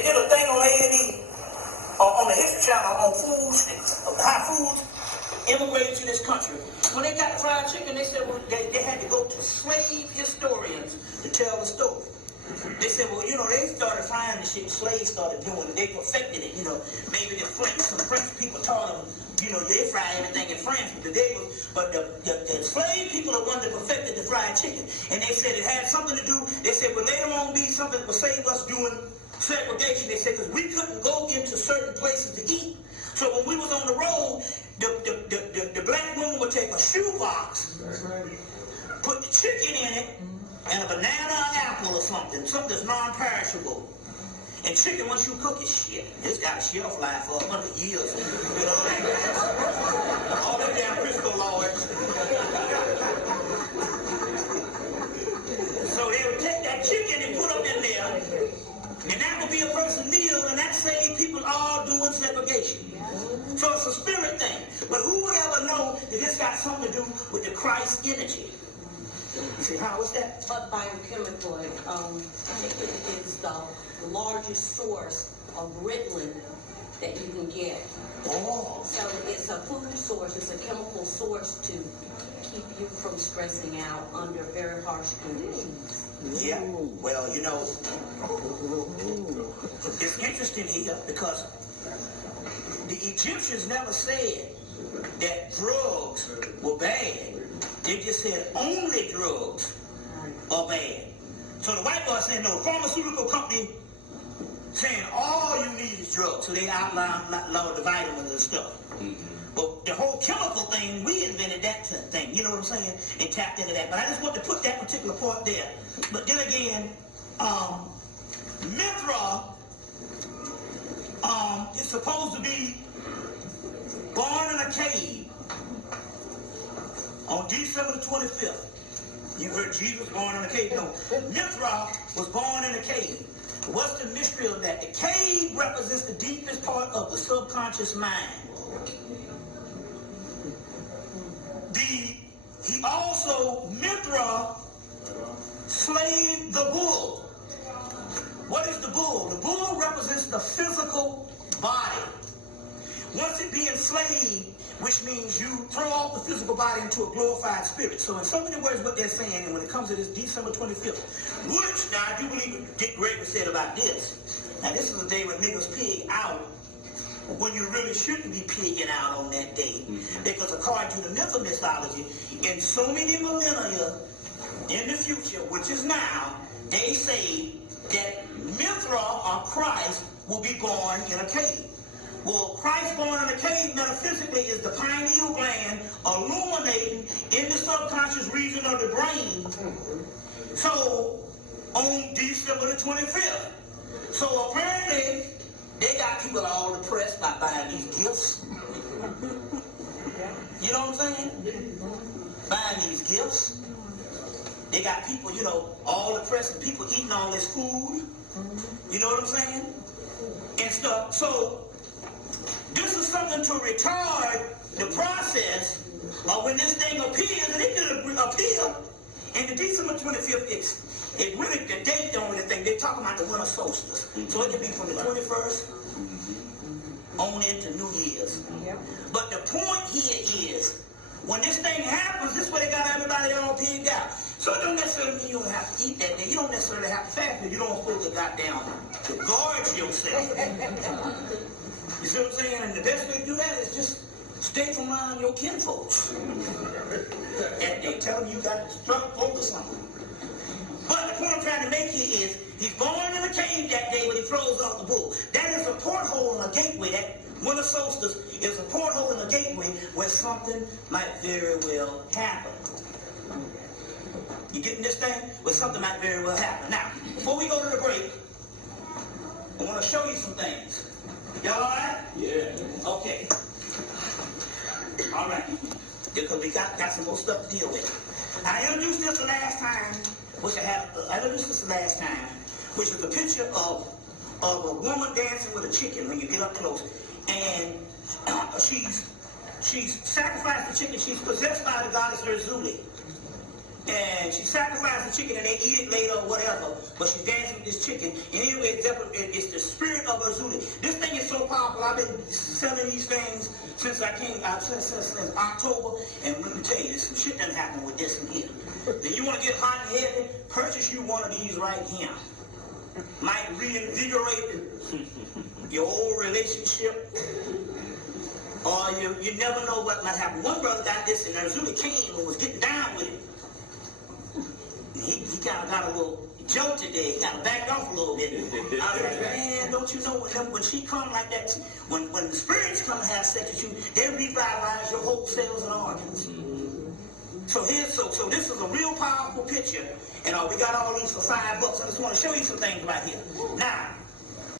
They did a thing on A&E, on the History Channel, on foods, how foods immigrated to this country. When they got the fried chicken, they said they had to go to slave historians to tell the story. They said, well, they started frying the shit, slaves started doing it, they perfected it, maybe some French people taught them, they fry everything in France, but the slave people are the ones that perfected the fried chicken. And they said it had something to do, they said, well, later on be something that would save us doing segregation. They said, because we couldn't go into certain places to eat. So when we was on the road, the black woman would take a shoebox, put the chicken in it, and a banana or apple or something that's non-perishable. And chicken, once you cook it, shit, it's got a shelf life for 100 years. All that damn Crisco Lords. So they would take that chicken and put them in there, and that would be a person's meal, and that saved people all doing segregation. So it's a spirit thing. But who would ever know that this got something to do with the Christ energy? You see, how is that? But biochemically, chicken is the largest source of Ritalin that you can get. Oh. So it's a food source, it's a chemical source to keep you from stressing out under very harsh conditions. Yeah, well, it's interesting here because the Egyptians never said that drugs were bad. They just said only drugs are bad. So the white boy said, no, pharmaceutical company saying all you need is drugs. So they outlawed the vitamins and stuff. But the whole chemical thing, we invented that thing, you know what I'm saying? And tapped into that. But I just want to put that particular part there. But then again, Mithra is supposed to be born in a cave on December the 25th. You heard Jesus born in a cave. No, Mithra was born in a cave. What's the mystery of that? The cave represents the deepest part of the subconscious mind. He also, Mithra, slayed the bull. What is the bull? The bull represents the physical body. Once it being slayed, which means you throw off the physical body into a glorified spirit. So in so many words, what they're saying, and when it comes to this December 25th, which, now I do believe Dick Gregory said about this. Now this is a day when niggas pig out when you really shouldn't be pigging out on that day. Because according to the Mithra mythology, in so many millennia in the future, which is now, they say that Mithra or Christ will be born in a cave. Well, Christ born in a cave metaphysically is the pineal gland illuminating in the subconscious region of the brain. So, on December the 25th. So apparently, they got people all depressed by buying these gifts. You know what I'm saying? Buying these gifts. They got people, all depressed and people eating all this food. You know what I'm saying? And stuff. So, this is something to retard the process of when this thing appears, and it could appear. And the December 25th, it really, the date don't really think. They're talking about the winter solstice. So it can be from the 21st on into New Year's. But the point here is, when this thing happens, this is where they got everybody all pigged out. So it don't necessarily mean you don't have to eat that day. You don't necessarily have to fast, but you don't supposed to goddamn to gorge yourself. You see what I'm saying? And the best way to do that is just stay from around your kinfolks. And they tell them you got to focus on them. But the point I'm trying to make here is, he's born in a cave that day when he throws off the bull. That is a porthole in a gateway. That winter solstice is a porthole in a gateway where something might very well happen. You getting this thing? Where something might very well happen. Now, before we go to the break, I want to show you some things. Y'all all right? Yeah. Okay. All right. Because we got some more stuff to deal with. I introduced this the last time, which I introduced this the last time, which is a picture of a woman dancing with a chicken when you get up close. And she's sacrificed the chicken. She's possessed by the goddess Erzuli. and she sacrificed the chicken and they eat it later or whatever, but she's dancing with this chicken. And anyway, it's the spirit of her Zulu. This thing is so powerful. I've been selling these things since I came out, since October, and let me tell you, there's some shit done happened with this one here. Then you want to get hot and heavy, purchase you one of these right here. Might reinvigorate your old relationship, or you never know what might happen. One brother got this and Zulu came and was getting down with it. He kind of got a little jolted there. He kind of backed off a little bit. I was like, man, don't you know when she come like that, when the spirits come and have sex with you, they revitalize your whole cells and organs. So this is a real powerful picture, and we got all these for $5. I just want to show you some things right here. Now,